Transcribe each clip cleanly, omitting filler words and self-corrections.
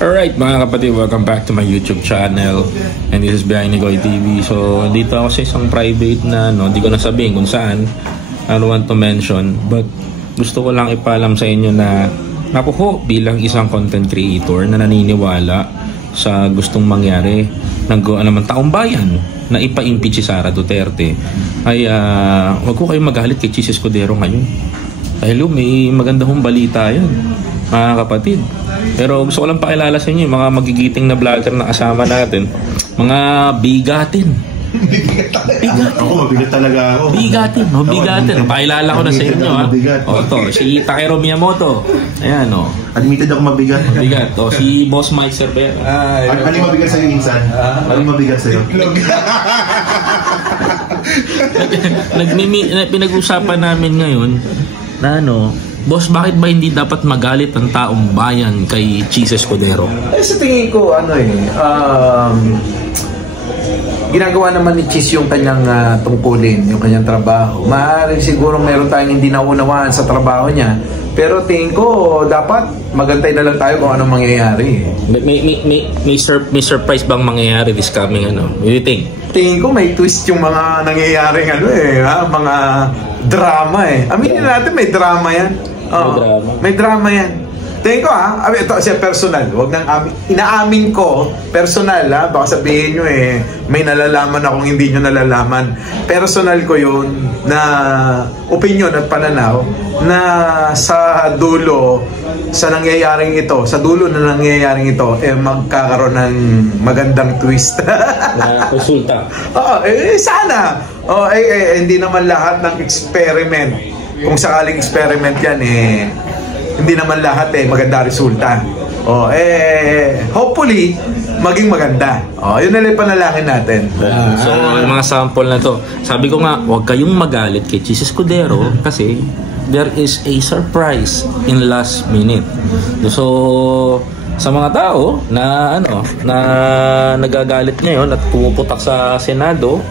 Alright mga kapatid, welcome back to my YouTube channel. And this is Behind Nicoy TV. So, dito ako sa isang private na, hindi ko nasabihin kung saan. I don't want to mention. But, gusto ko lang ipaalam sa inyo na ako ho, bilang isang content creator na naniniwala sa gustong mangyari ng naman taong bayan na ipa-impeach si Sara Duterte, ay wag ko kayong magalit kay Chis Escudero ngayon. Dahil may maganda hong balita yan, mga kapatid. Pero gusto ko lang pakilala sa inyo yung mga magigiting na vlogger na kasama natin. Mga bigatin. Ako, mabigat talaga ako. Bigatin. Pakilala ko na sa inyo, ha. O, ito, si Takeru Miyamoto. Ayan, o. Admitted ako mabigat. Mabigat. O, si Boss Mike Cervera. Ano yung mabigat sa'yo, Insan? Ano yung mabigat sa'yo? Pinag-usapan namin ngayon na Boss, bakit ba hindi dapat magalit ang taong bayan kay Chis Escudero? Sa tingin ko, ginagawa naman ni Chis yung kanyang tungkulin, yung kanyang trabaho. Maaaring siguro meron tayong hindi naunawaan sa trabaho niya. Pero tingin ko, dapat magantay na lang tayo kung anong mangyayari. May surprise bang mangyayari this coming What do you think? Tingin ko may twist yung mga nangyayaring mga drama Aminin natin may drama yan. May drama yan. Tingin ko ito siya personal. Wag nang inaamin ko personal baka sabihin nyo may nalalaman akong hindi nyo nalalaman. Personal ko yun na opinion at pananaw na sa dulo sa dulo na nangyayaring ito magkakaroon ng magandang twist. Resulta. Sana. Hindi naman lahat ng experiment. Kung sakaling experiment yan hindi naman lahat maganda resulta. Hopefully maging maganda. Yun na lang panalangin natin. So, yung mga sample na to. Sabi ko nga, huwag kayong magalit kay Chis Escudero kasi there is a surprise in last minute. So, sa mga tao na na nagagalit ngayon at pumuputak sa Senado,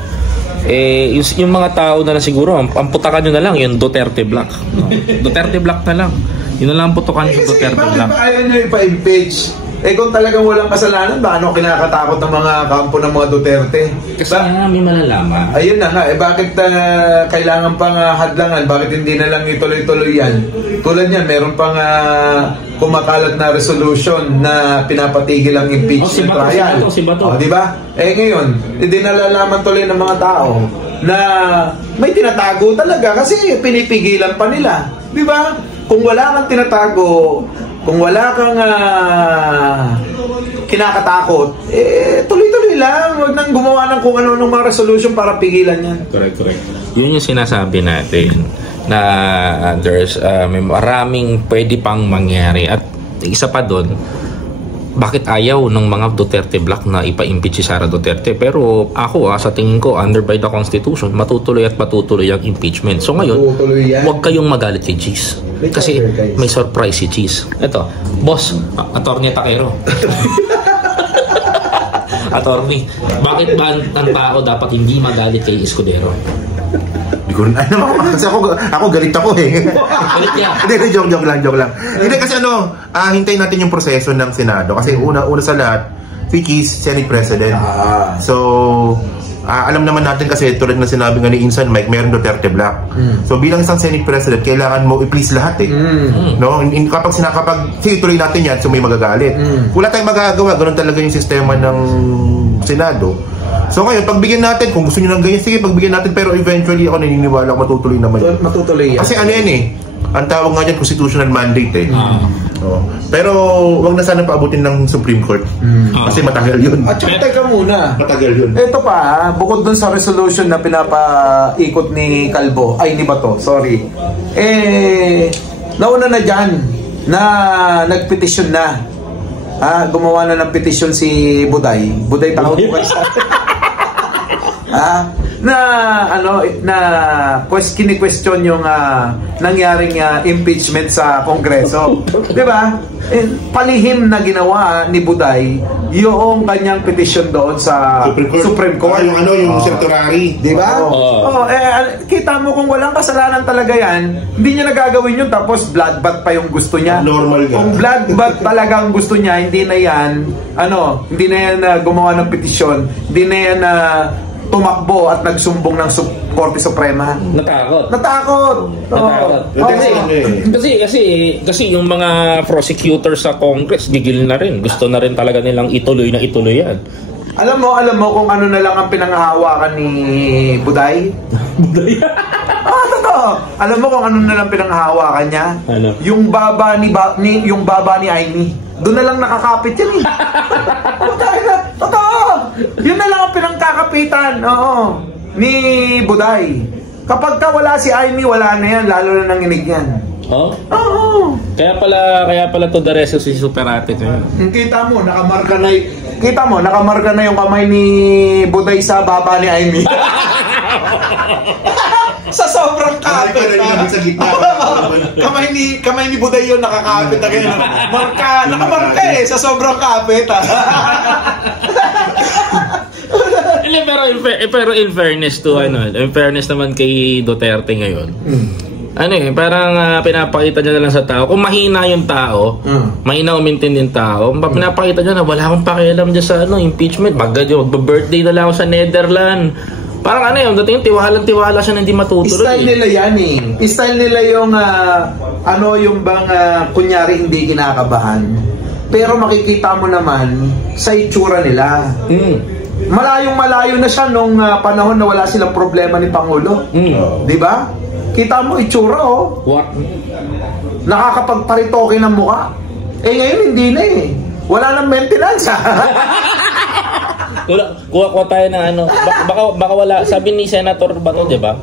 yung mga tao na siguro ang putakan nyo na lang yung Duterte Black. Duterte Black na lang. Yun na lang putukan yung Duterte Black. Bakit ayaw nyo ipa-impeach? Kung talagang walang kasalanan, ba kinakatakot ng mga kampo ng mga Duterte? Kasi may malalaman. Ayun na nga, bakit kailangan pang hadlangan? Bakit hindi na lang ituloy-tuloy yan? Tulad yan, meron pang kumakalat na resolution na pinapatigil ang impeachment trial. Si Bato. Di ba? Ngayon, hindi nalalaman tuloy ng mga tao na may tinatago talaga kasi pinipigilan pa nila. Di ba? Kung wala kang tinatago, kung wala kang kinakatakot, tuloy-tuloy lang. Huwag nang gumawa ng kung ano-anong mga resolution para pigilan yan. Correct. Yun yung sinasabi natin na may maraming pwede pang mangyari. At isa pa doon, bakit ayaw ng mga Duterte Black na ipa-impeach si Sara Duterte? Pero ako sa tingin ko, under by the Constitution, matutuloy at patutuloy ang impeachment. So ngayon, huwag kayong magalit kay Chis. Kasi may surprise si Chis. Ito, boss, Attorney Takeru. Attorney, bakit ba ang tao dapat hindi magalit kay Escudero? Hindi ko rin, kasi ako galit ako Galit niya? Hindi, joke lang. Hindi kasi hintayin natin yung proseso ng Senado. Kasi una sa lahat, si Chis, Senate President. So, alam naman natin kasi tulad na sinabi nga ni Insan Mike, meron Duterte Black. So bilang isang Senate President, kailangan mo i-please lahat kapag tuloy natin yan, so may magagalit. Wala tayong magagawa, ganoon talaga yung sistema ng Senado. So ngayon, pagbigyan natin, kung gusto nyo ng ganyan, sige, pagbigyan natin, pero eventually ako naniniwala matutuloy naman yun. Matutuloy yan. Kasi ang tawag nga dyan, constitutional mandate Pero wag na sana paabutin ng Supreme Court. Kasi matagal yun. At teka muna. Matagal yun. Ito pa, bukod dun sa resolution na pinapaikot ni Calvo, ni Bato, sorry. Nauna na dyan na nagpetisyon na. Gumawa na ng petisyon si Buday. Buday, tawag ko kayo sa kini-question yung nangyaring impeachment sa Kongreso. 'Di ba? Palihim na ginawa ni Buday yung kanyang petition doon sa Supreme Court. Yung certiorari, 'di ba? Kita mo kung walang kasalanan talaga yan, hindi niya nagagawin yun tapos bloodbath pa yung gusto niya. Normal yan. Kung bloodbath talaga ang gusto niya, hindi na yan gumawa ng petisyon, hindi na yan tumakbo at nagsumbong ng Korte Suprema. Natakot. Kasi yung mga prosecutors sa Congress gigil na rin. Gusto na rin talaga nilang ituloy yan. Alam mo kung ano na lang ang pinanghahawakan ni Buday? Totoo. Alam mo kung ano na lang pinanghahawakan niya? Ano? Yung baba ni Aimee. Doon na lang nakakapit yan eh. Totoo. Yun na lang ang pinangkakapitan. Ni Buday. Kapag wala si Aimee, wala na yan. Lalo na nanginig yan. Oo. Kaya pala to the rest si Superate. Kita mo, nakamarka na yung kamay ni Buday sa baba ni Aimee. Sa sobrang kapit. Kamay ni Buday yun nakakapit na ganyan. Nakamarka sa sobrang kapit. Pero in fairness in fairness naman kay Duterte ngayon. Parang pinapakita niya na lang sa tao. Kung mahina yung tao, mahina umintindi yung tao, pinapakita niya na wala akong pakialam dyan sa impeachment. Mag-birthday na lang ako sa Netherlands. Parang dating tiwala siya na hindi matutuloy. Style nila yan eh. Style nila yung yung bang kunyari hindi kinakabahan. Pero makikita mo naman sa itsura nila. Malayong-malayo na siya nung panahon na wala silang problema ni Pangulo. Di ba? Kita mo itsura What? Nakakapagparitoke ng mukha. Ngayon hindi na eh. Wala nang maintenance. Kuha tayo ng baka wala. Sabi ni Senator Bato, di ba?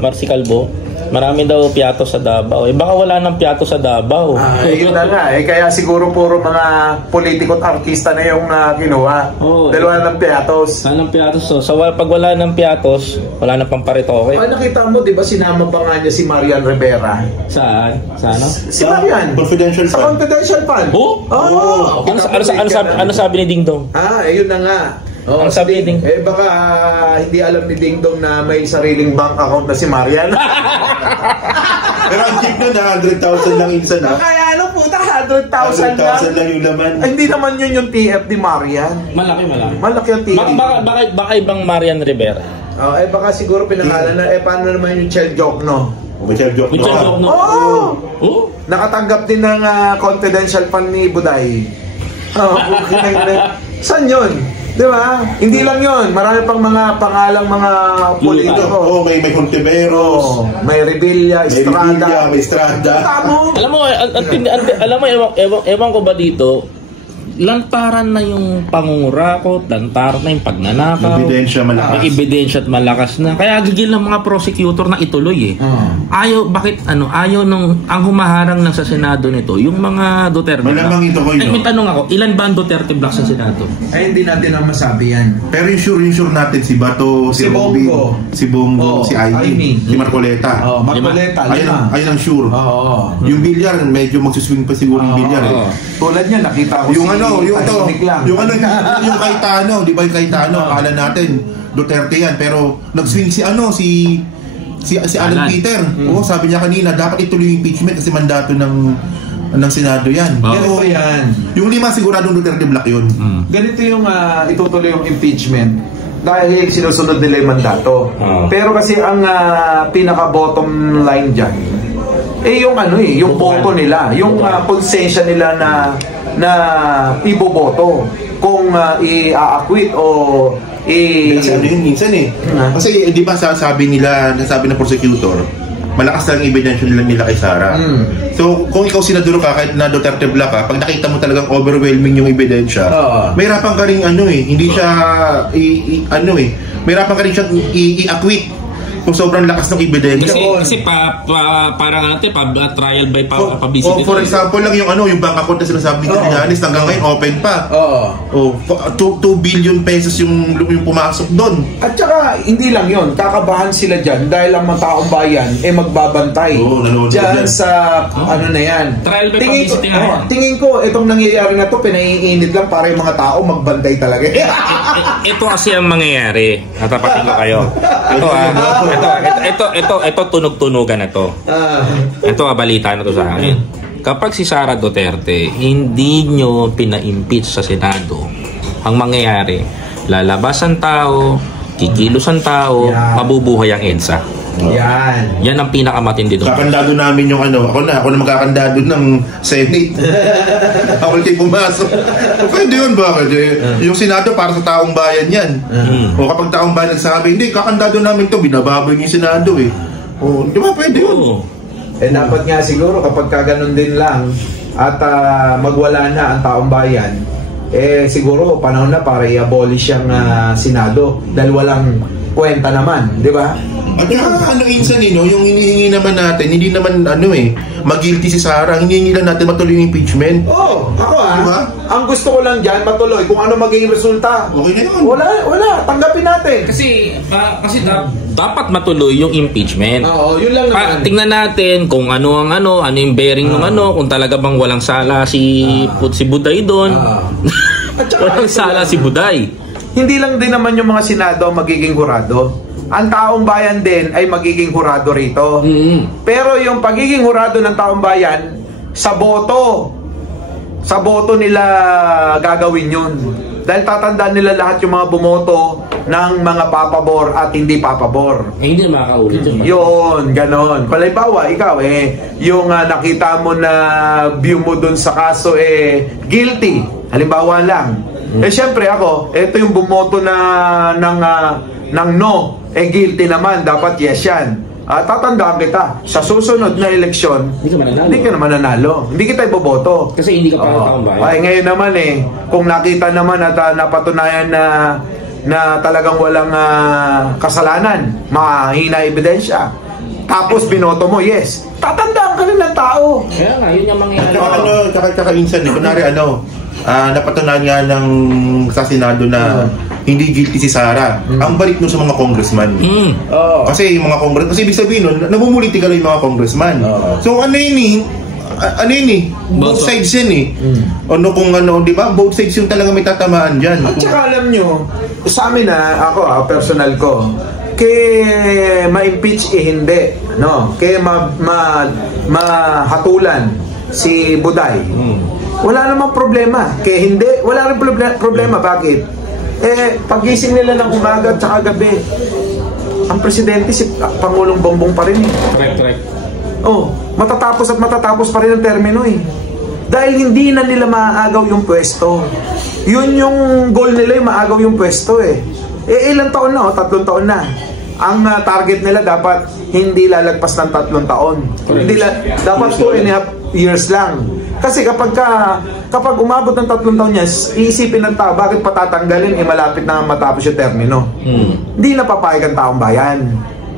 Marcy Calvo, marami daw piato sa Davao. Baka wala nang piato sa Davao. Yun na nga. Kaya siguro puro mga politiko at artista na yung kinuha. Dahil wala ng piatos. Wala ng piatos. So pag wala ng piatos, wala nang pamparitoke. Nakita mo, di ba sinama pa nga niya si Marian Rivera? Saan? Sa ano? Si Marian. Confidential Sa confidential fund. Ano sabi ni Ding Dong? Yun na nga. Ang sabi ni Ding baka hindi alam ni Ding Dong na may sariling bank account na si Marian. Pero ang cheap na 100,000 lang isa na. Kaya 100,000 lang yung laman. Hindi naman yun yung TF ni Marian. Malaki ang TF. Baka ibang Marian Rivera. Baka siguro pinangalan na. Paano naman yung Chel Jokno? Michelle Jokno. Nakatanggap din ng confidential fund ni Buday. Saan yun? Di ba? Hindi lang yun. Marami pang mga pangalang mga politiko. May Contiveros. May Revilla, Estrada. May Estrada. Alam mo, ewan ko ba dito, lantaran na yung pangungurakot, lantaran na yung pagnanakaw. May ebidensya at malakas na. Kaya gigil ng mga prosecutor na ituloy ayaw nung ang humaharang lang sa Senado nito, yung mga Duterte. Malamang ito ko may tanong ako, ilan ba ang Duterte Black sa Senado? Hindi natin ang masabi yan. Pero yung sure natin, si Bato, si Bongo, si Aimee, si Marcoleta. Marcoleta, ayun ang sure. Yung Villar, medyo magsuswing pa siguro yung Villar. Tulad niya, nakita ko yung Cayetano, di ba yung Cayetano, akala natin Duterte yan, pero nag-swing si Alan Peter. Sabi niya kanina, dapat ituloy yung impeachment kasi mandato ng Senado yan. Pero yung 5 siguradong Duterte Black yun. Ganito yung itutuloy yung impeachment dahil sinusunod nila yung mandato. Pero kasi ang pinaka-bottom line dyan yung boto nila, yung konsensya nila na iboboto kung i-acquit o kasi minsan kasi di ba sabi ng prosecutor, malakas lang ebidensya nila kay Sara. So kung ikaw senador ka, kahit na Duterte Black ka, pag nakita mo talagang overwhelming yung ebidensya, may hirapan ka rin hindi siya may hirapan ka rin siyang i-acquit. kung sobrang lakas ng ebidensya. Kasi parang natin, trial by publicity. For example lang yung yung bank account na sinasabi ni Trillanes, hanggang ngayon open pa. 2 billion pesos yung pumasok doon. At saka, hindi lang yon, kakabahan sila dyan dahil ang mga taong bayan magbabantay dyan sa ano na yan. Trial by publicity nga. Tingin ko, itong nangyayari na to, pinaiinit lang para yung mga tao magbantay talaga. Ito kasi ang mangyayari. Natapatin ko kayo. Ito tunog-tunugan na to. Ito balita na to sa akin. Kapag si Sara Duterte hindi nyo pina-impeach sa Senado, ang mangyayari, lalabas ang tao, kikilos ang tao, mabubuhay ang EDSA. Yan ang pinakamatindi doon. Kakandado namin yung ako na magkakandado ng Senate. Ako ulit pumasok. Pwede yun, bakit? Yung Senado para sa taong bayan yan. O kapag taong bayan nagsabi, hindi, kakandado namin to, binababoy yung Senado O, di ba, pwede yun. Dapat nga siguro kapag ganun din lang at magwala na ang taong bayan, siguro panahon na para i-abolish yung Senado dahil walang kwenta naman, di ba? At insan yung hinihingi naman natin, hindi naman mag-guilty si Sara, hinihingi lang natin matuloy yung impeachment. Ako diba? Ang gusto ko lang dyan, matuloy. Kung ano magiging resulta. Okay na yun. Wala. Tanggapin natin. Kasi dapat matuloy yung impeachment. Yun lang naman. Tingnan natin kung ano yung bearing ng kung talaga bang walang sala si Buday doon. Walang sala si Buday. Hindi lang din naman yung mga Senado magiging hurado. Ang taong bayan din ay magiging hurado rito. Pero yung pagiging hurado ng taong bayan, sa boto nila gagawin yun. Dahil tatandaan nila lahat yung mga bumoto ng mga papabor at hindi papabor. Hindi na makakaulit yun. Yun, ganon. Halimbawa, ikaw yung nakita mo na view mo dun sa kaso guilty. Halimbawa lang. Siyempre ako, ito yung bumoto ng no, guilty naman, dapat yes yan. Tatandaan kita, sa susunod na eleksyon, hindi ka naman nanalo. Hindi kita iboboto. Kasi hindi ka para taong bayan. Ngayon naman kung nakita naman at napatunayan na talagang walang kasalanan, mahina ebidensya, tapos binoto mo, yes, tatandaan ka rin ng tao. Kaya nga, yun yung mangyayari. Kakainsan kunwari napatunayan nga ng sa Senado na hindi guilty si Sara. Ang balik nun sa mga congressman. Kasi yung mga congressman, kasi ibig sabihin nun, namumulitika lang yung mga congressman. So both sides yan di ba? Both sides yung talaga may tatamaan dyan. At saka alam nyo, sa amin ako personal ko, ma-impeach hindi. Kaya mahatulan si Buday. Wala namang problema. Kaya hindi, wala rin problema. Bakit? Pagising nila ng umaga at saka gabi, ang presidente si Pangulong Bongbong pa rin. Correct. Matatapos pa rin ang termino Dahil hindi na nila maaagaw yung pwesto. Yun yung goal nila, yung maagaw yung pwesto ilang taon na 3 taon na. Ang target nila dapat hindi lalagpas ng 3 taon. Dapat 2.5 years lang. Kasi kapag umabot ng 3 taon niya, iisipin ng tao, bakit patatanggalin? Malapit na matapos yung termino. Hindi na papayag ang taong bayan.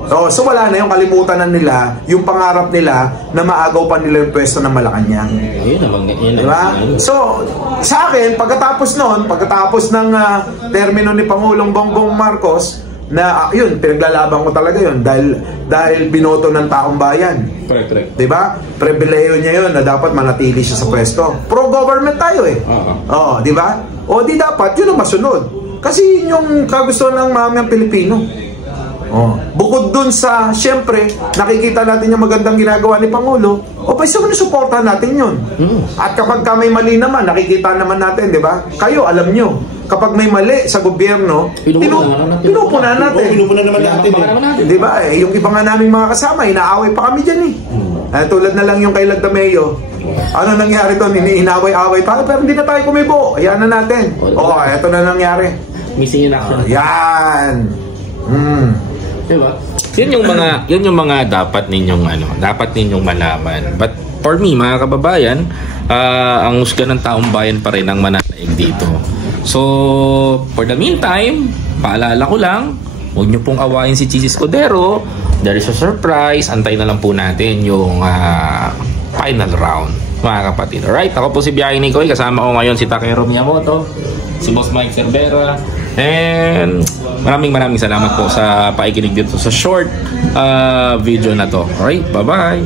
So wala na yung kalimutan na nila, yung pangarap nila na maagaw pa nila yung pwesto ng Malacanang. Diba? So, sa akin, pagkatapos ng termino ni Pangulong Bongbong Marcos, na yun, pinaglalaban ko talaga yun dahil binoto ng taong bayan. Correct. Diba? Pribileyo niya yun na dapat manatili siya sa pwesto. Pro-government tayo diba? Di dapat, yun ang masunod. Kasi yung kagustuhan ng mamayang Pilipino. Bukod dun sa, syempre, nakikita natin yung magandang ginagawa ni Pangulo, pwede naman suportahan natin yun. At kapag may mali naman, nakikita naman natin, di ba? Kayo, alam nyo, kapag may mali sa gobyerno, pinupunan natin. Pinupunan naman natin. Di ba? Yung iba nga naming mga kasama, inaaway pa kami dyan tulad na lang yung kay Lagdameo. Ano nangyari doon? Inaway-away tayo, pero hindi na tayo kumibo. Ayan na natin. Eto na nangyari. Missing in action. Yan. Diba? Yun yung mga dapat ninyong malaman. But for me, mga kababayan, ang husga ng taong bayan pa rin ang mananaig dito. So, for the meantime, paalala ko lang, Huwag nyo pong awayin si Cheesy Escudero. There is a surprise. Antay na lang po natin yung final round, mga kapatid. Alright, ako po si Biyahe Nikoy. Kasama ko ngayon si Takeru Miyamoto, si Boss Mike Cervera. And maraming salamat po sa pakikinig dito sa short video na to. Alright, bye-bye.